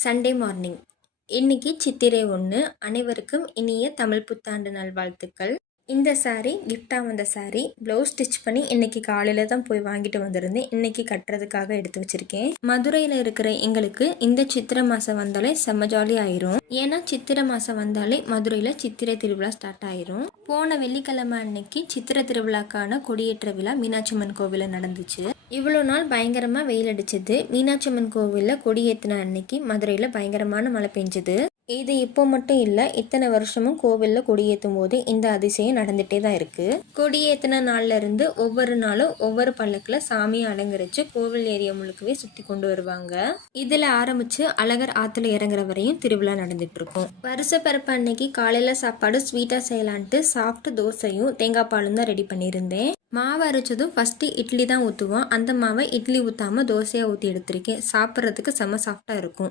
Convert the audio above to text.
Sunday morning. இன்னைக்கு சித்திரை 1. அனைவருக்கும் இனிய தமிழ் புத்தாண்டு நல்வாழ்த்துக்கள். இந்த சாரீ கிஃப்டாக வந்த சாரீ ப்ளவுஸ் ஸ்டிச் பண்ணி இன்னைக்கு காலையில் தான் போய் வாங்கிட்டு வந்திருந்தேன். இன்னைக்கு கட்டுறதுக்காக எடுத்து வச்சிருக்கேன். மதுரையில் இருக்கிற எங்களுக்கு இந்த சித்திரை மாதம் வந்தாலே செம்ம ஜாலி ஆயிரும். ஏன்னா சித்திரை மாதம் வந்தாலே மதுரையில் சித்திரை திருவிழா ஸ்டார்ட் ஆயிரும். போன வெள்ளிக்கிழமை அன்னைக்கு சித்திரை திருவிழாக்கான கொடியேற்ற விழா மீனாட்சி அம்மன் கோவிலில் நடந்துச்சு. இவ்வளோ நாள் பயங்கரமாக வெயில் அடிச்சது. மீனாட்சி அம்மன் கோவிலில் கொடியேற்றின அன்னைக்கு மதுரையில் பயங்கரமான மழை பெஞ்சுது. இது இப்போ மட்டும் இல்லை, இத்தனை வருஷமும் கோவிலில் கொடியேற்றும் போது இந்த அதிசயம் நடந்துகிட்டே தான் இருக்குது. கொடியேற்றின நாள்ல இருந்து ஒவ்வொரு நாளும் ஒவ்வொரு பல்லக்கில் சாமியை அலங்கரித்து கோவில் ஏரியா முழுக்கவே சுற்றி கொண்டு வருவாங்க. இதில் ஆரம்பித்து அழகர் ஆற்றுல இறங்குற வரையும் திருவிழா நடந்துட்டு இருக்கும். வருஷ பிறப்பு அன்னைக்கு காலையில் சாப்பாடு ஸ்வீட்டாக செய்யலான்ட்டு சாஃப்ட் தோசையும் தேங்காய் பாலும் தான் ரெடி பண்ணியிருந்தேன். மாவு அரைச்சதும் ஃபஸ்ட்டு இட்லி தான் ஊற்றுவோம். அந்த மாவை இட்லி ஊற்றாமல் தோசையாக ஊற்றி எடுத்திருக்கேன். சாப்பிட்றதுக்கு செம்ம சாஃப்டாக இருக்கும்.